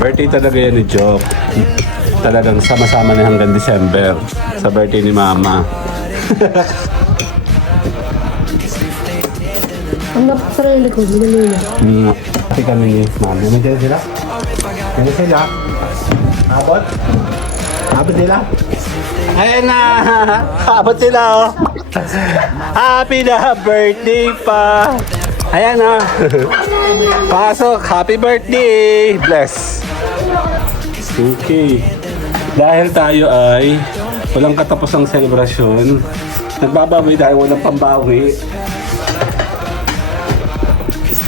Birthday talaga yan ni Job. Talagang sama-sama na hanggang December sa birthday ni Mama. Ang napasarili ko, binamina. Pati kami ni Mama. Nandiyan sila? Nandiyan sila? Abot? Abot sila? Ayan na! Abot sila oh! Happy na birthday pa! Ayan na! Pasok! Happy birthday! Bless! Okay. Dahil tayo ay walang katapusang selebrasyon, nagbabawi dahil walang pambawi.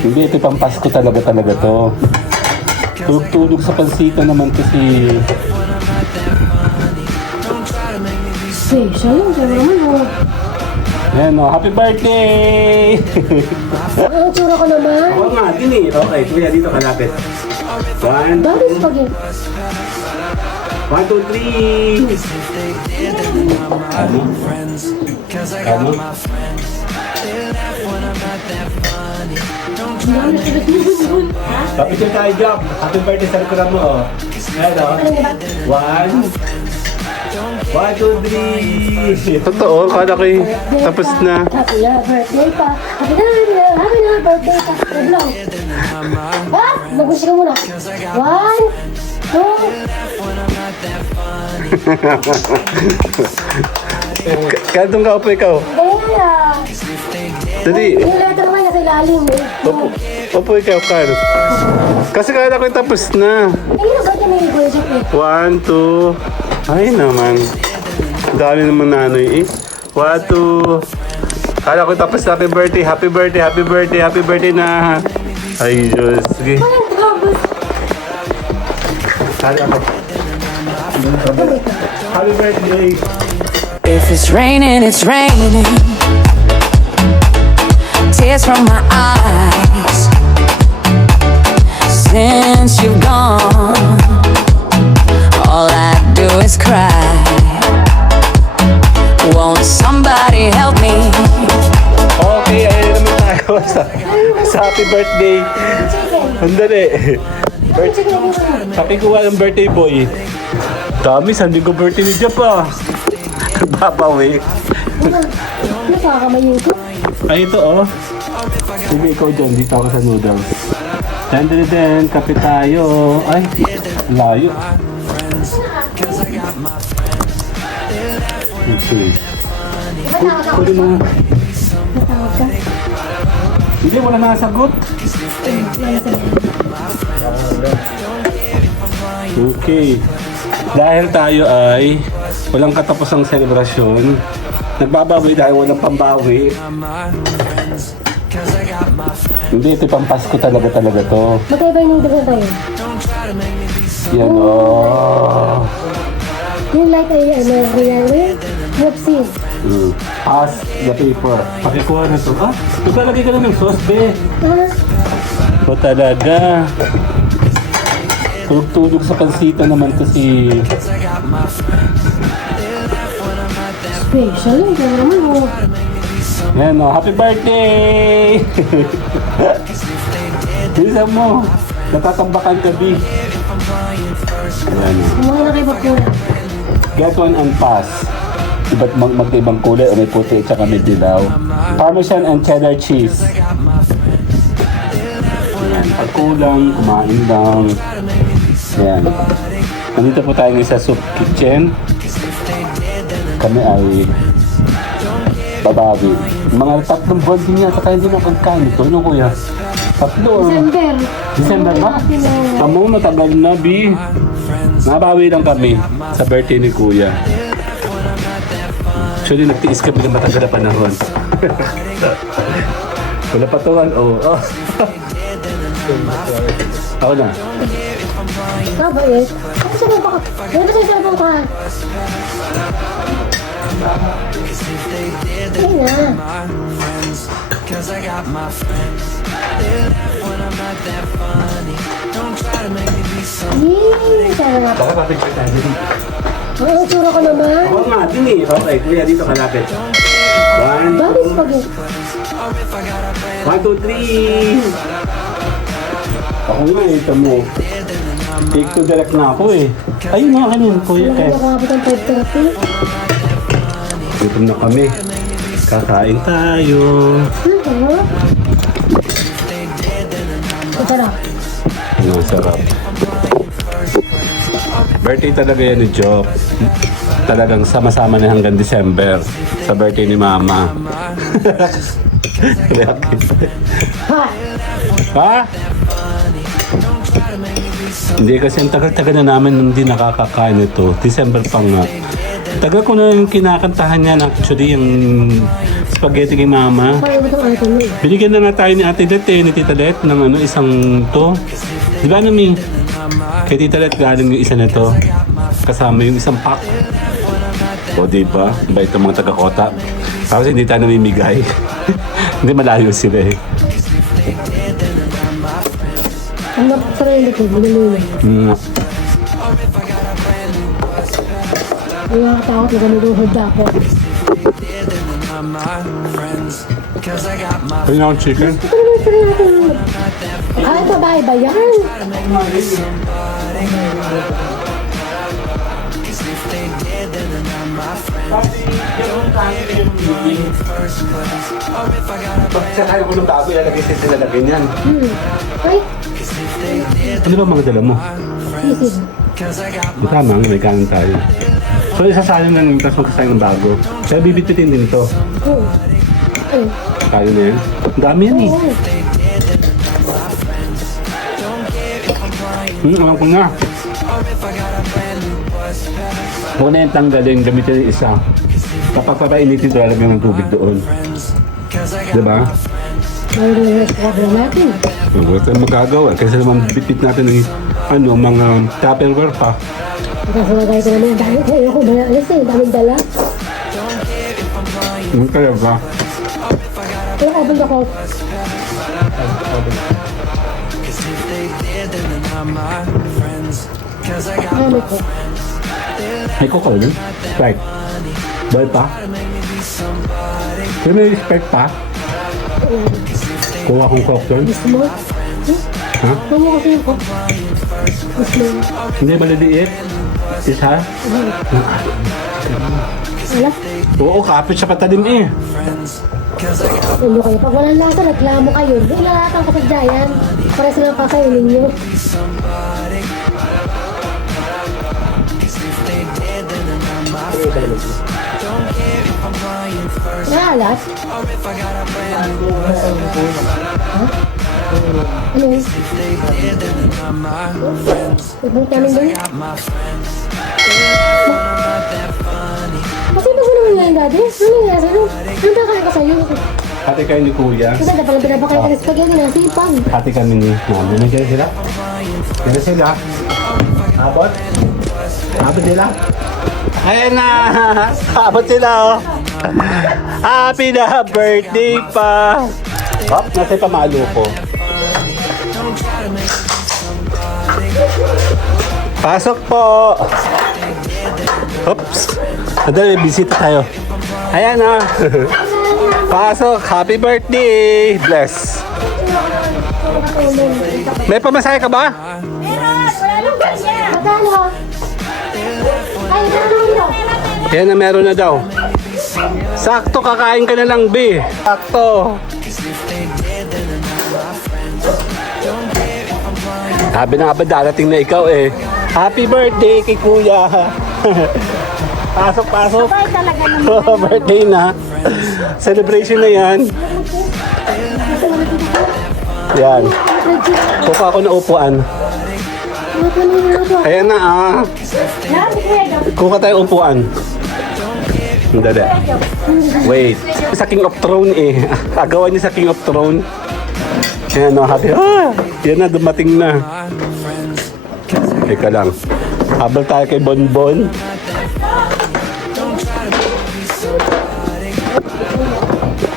Hindi, ito pang Pasko talaga to. Tulog-tulog sa pansita naman to si... Siya yun, siya naman oh. Ayan o, happy birthday! Ang tsura ko naman. Oo nga, din eh. Okay, kuya, dito kalapit. 1, Dami spaghetti. 1, 2, 3. Ano? Ano? Dami spaghetti. Papicture tayo, Job. Happy birthday sa likuran mo o. Ayan o. 1, 2, 3. Totoo, kala ko eh. Tapos na. Happy na birthday pa. Happy na birthday pa. Naglaw. Ha? Mag-wish ka muna. 1, 2. Kaldong ka upo ikaw. Kaya. Dali. Yung letter naman nasa ilalim eh. Upo ikaw, Carl. Kasi kala ko tapos na. Ayun na ba ito may Kuya Jack eh? 1, 2. Ay naman. Dami naman nanay eh. 1, 2. Kala ko tapos happy birthday, happy birthday, happy birthday, happy birthday na. Ay Diyos. Sige. Walang tapos. Happy birthday. If it's raining, it's raining. Tears from my eyes. Since you've gone, all I do is cry. Won't somebody help me? Okay, ayun naman tayo sa happy birthday. Andali. Happy ko ng birthday boy. Dami, sandi ko birthday ni Jeff ah. Babawi. Nakakamayin ko. Ay, ito oh. Sige, ikaw dyan. Dito ako sa noodles. Den, kape tayo. Ay, layo. Okay. Kunin mo. Natawag ka? Hindi, wala nasagot. Okay. Dahil tayo ay walang katapusang selebrasyon, nagbabawi dahil walang pambawi. Hindi, ito pang Pasko talaga to. Magkaiba yung noodles na tayo. Yan oh. Yung like ay real UFC. Pass the paper. Pakikuha na to. Ah, ito talaga ka na ng sauce, be. Ito talaga. Tulog-tulog sa pansita naman to si... Special yun, kaya naman oh. Yan o, happy birthday! Bisa mo, natatambakan ka, B. Yan o. Kumuha na kay Bakura. Get one and pass. Iba't magkaibang kulay o may puti at saka may dilaw. Parmesan and cheddar cheese. Yan, pag kulang, kumain lang. Yan. Nandito po tayo ngayon sa soup kitchen. Kami ay babawi. Mga 3 buwan din yan, saka hindi na pagkain ito. Ano kuya? 3 or... December. December ba? Amo, matagal na, B. Nabawi lang kami sa birthday ni kuya. Actually, nagtiis kami ng matagal na panahon. Wala pa to, oh. Ako na. Kabait. Ako sa baba ka. Ano ba sa baba ka? Ayun na. Yee, sana nga. Baka papicture tayo dito. Ang tsura ko naman. Oo nga, din eh. Okay, kuya, dito kalapit. 1, Dami spaghetti. 1, 2, 3. Ako nga, ito mo. Take to direct na ako eh. Ayun na kanin, Kuya Hindi Kes. ako abot ng 5:30. Gutom na kami. Kakain tayo. Sarap. Ang sarap. Birthday talaga yan ni Job. Talagang sama-sama na hanggang December. Sa birthday ni Mama. Ha? Ha? Hindi kasi ang tagal-tagal na namin hindi nakakakain ito. December pa nga. Tagal ko na yung kinakantahan niya actually yung spaghetti kay Mama. Kaya mo itong item mo eh. Binigyan na tayo ni Ate Det ni Tita Det ng isang to. Di ba Mi? Kay Tita Det galing yung isa na to. Kasama yung isang pack. O di ba? Bait ang mga taga-kota. Tapos hindi tayo namimigay. Hindi malayo sila eh. Ang napasarili ko, binalili. Hindi nakakatakot na ganuduhod ako. Pwede na akong chicken? Ay, babae ba yan? Bakit siya tayo kulong bago ilalagay sa ilalagay niyan? Ay, Ano ba mga dala mo? sisig. Tama, may kanin tayo. So isasalin lang yung tapos magkasayang ng bago. Kaya bibitutin din to. Oo. Ay, Kanin na yan. Ang dami yan eh. oo. Alam ko na. Huwag na yung tanggalin, gamitin yung isa. Kapag papainitin, lalagyan ng tubig doon. Diba? Ay, restaurant natin. Huwag tayong magagawa. Kasi naman bitbit natin ng mga Tupperware pa. Kasi nagay ko naman, dahil kayo ako malalas eh, daming dala. Kaya ba? Kaya open ako. Ay, may ko. May cook ulit? Sprite. Boy pa? Kaya may Sprite pa? Kuha kong cocktail? Gusto mo? Ha? Gusto mo kasi yung ko. Gusto mo? Hindi maliliit? Isa? Wala? Oo, kapit sa patalim eh. Ano kayo? Pag walang lasa, reklamo kayo. Hindi lalatang kasadyayan. Para silang kakainin nyo. Naalat? Ano yun? Ibang namin din. Kasi bago naman yan, Daddy. Ano nangyayari sa'yo? Anong kakain ko sa'yo? Hati kayo ni Kuya. Kasi na palang pinapakain ka ng spaghetti na sipag. Hati kami ni Mami. Nandiyan sila? Nandiyan sila? Abot? Abot sila? Ayan na! Abot sila oh! Happy na birthday pa! Hop, nasa pamalo ko. Pasok po! Oops! Madali, bisita tayo. Ayan na! Pasok! Happy birthday! Bless! May pamasahe ka ba? Magkano? Ay, magkano? Yan na meron na daw. Sakto, kakain ka na lang, B. Sakto. Sabi na nga ba darating na ikaw eh. Happy birthday kay Kuya. Pasok, pasok. Birthday na. Celebration na yan. Yan. Kuha ako na upuan. Ayan na ah. Kuha tayo upuan. Hindi. Wait. Sa King of Throne eh. Agawan niya sa King of Throne. Ayan o, happy. Ah! Yan na, dumating na. Teka lang. Habal tayo kay Bonbon.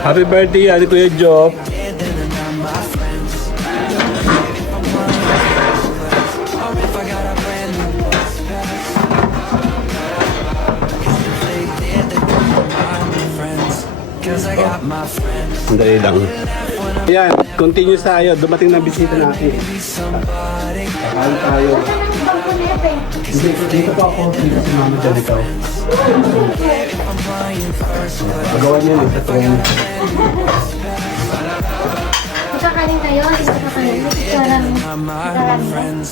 Happy birthday, Ali Kuya Job. Sandali lang. Ayan, continuous tayo. Dumating na bisita natin. Kain tayo. Saan ang ibang kunepe? Dito pa ako. Dito si Mama dyan ikaw. Pagawa niya sa train. Magkakaling kayo? Hindi ka kakaling. Magkakaling.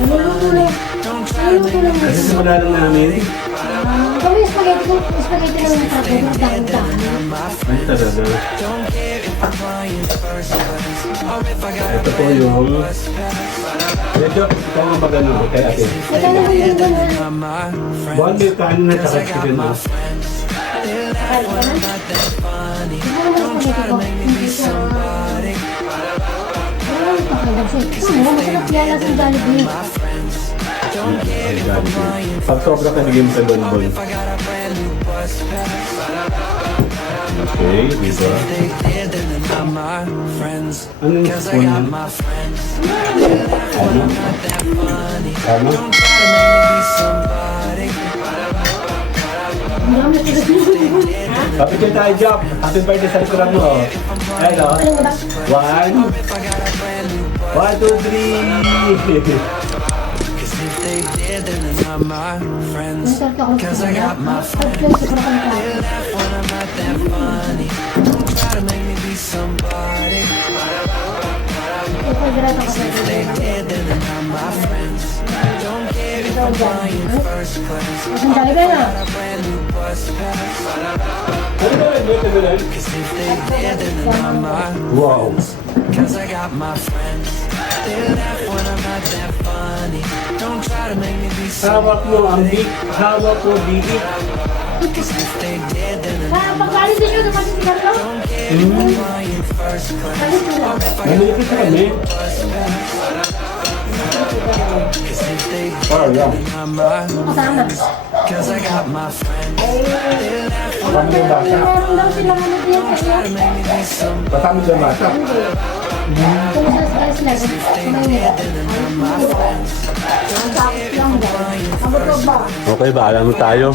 Niluluto lang. Niluluto lang. Kasi simula lang namin. Kami yung spaghetti lang yung tapo. Magdang-dang. Ay talaga. Ito po yung... Medyo ikaw ang magano kay ate. Magkano yung linggo na? Buwan may kanin na tsaka chicken mo. Kakain ka na? Siguro naman spaghetti ko. Hindi siya... Wala yung pakilang siya. Ito, masarap yan lang sa Jollibee. Pag sobra ka naging sa bonbon. Okay, dito. Ano yung spoon yan? Ano? Ano? Ang dami ko Happy birthday tayo, Job! Happy birthday sa likuran mo! Ayun o. Ano ba? 1, 2, 3! Masarap ako ng pagkakas. Pag-plate ko na kami Pag-grata ko sa Ang dali ba na? Ano ba yung birthday mo lang? Wow! Hawak mo ang big, hawak mo bigit. Pag-alis na siya, dapat si Carlo? Alis mo lang. Malipit na kami. Oh, yeah. Kasama. Kasama yung bata. Meron daw silang ano din kaya. Kasama yung bata. Kung sila sila. Okay ba? Alam mo tayo.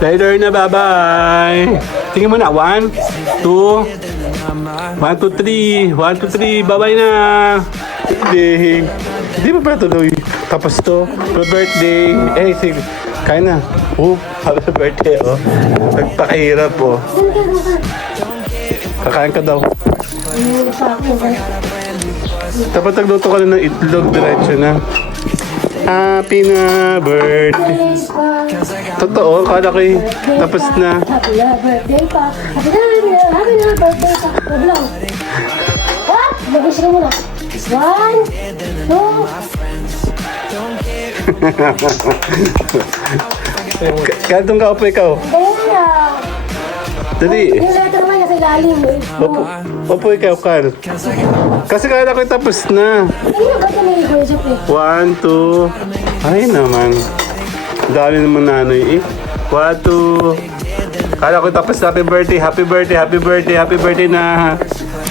Later na, bye-bye. Tingin mo na. 1, 2, 1, 2, 3. 1, 2, 3. Bye-bye na. Hindi. Hindi pa pala tuloy. Tapos to. Happy birthday. Eh, sige. Kain na. Oh, happy birthday, oh. Nagpakahirap, oh. Kakain ka daw. Dapat nagluto ka na ng itlog. Diretso na. Happy na birthday. Totoo, kala ko eh. Tapos na. Happy na birthday pa. Happy na birthday pa. Maglaw. What? Mag-wish ka muna. 1, 2. Kantong ka upo ikaw. Kaya Dali. yung letter mo nasa ilalim eh. Upo ikaw, Carl. Kasi kala ko tapos na. Hindi na ba ito may iguisip eh? 1, 2. Ay naman. Dami naman nanay eh. 1, 2. Kala ko tapos na. Happy birthday, happy birthday, happy birthday, happy birthday na.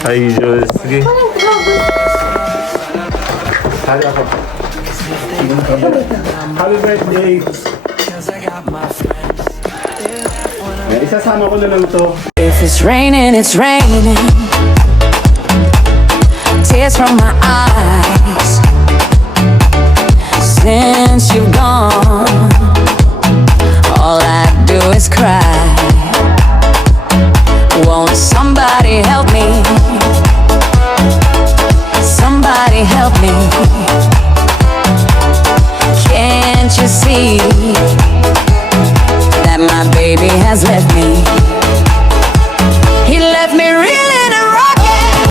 Ay, Diyos. Sige. Walang trouble. Kala ko. Happy birthday. Isasama ko na lang to. If it's raining, it's raining. Tears from my eyes. Since you've gone, all I do is cry. Won't somebody help me? Somebody help me. Can't you see that my baby has left me?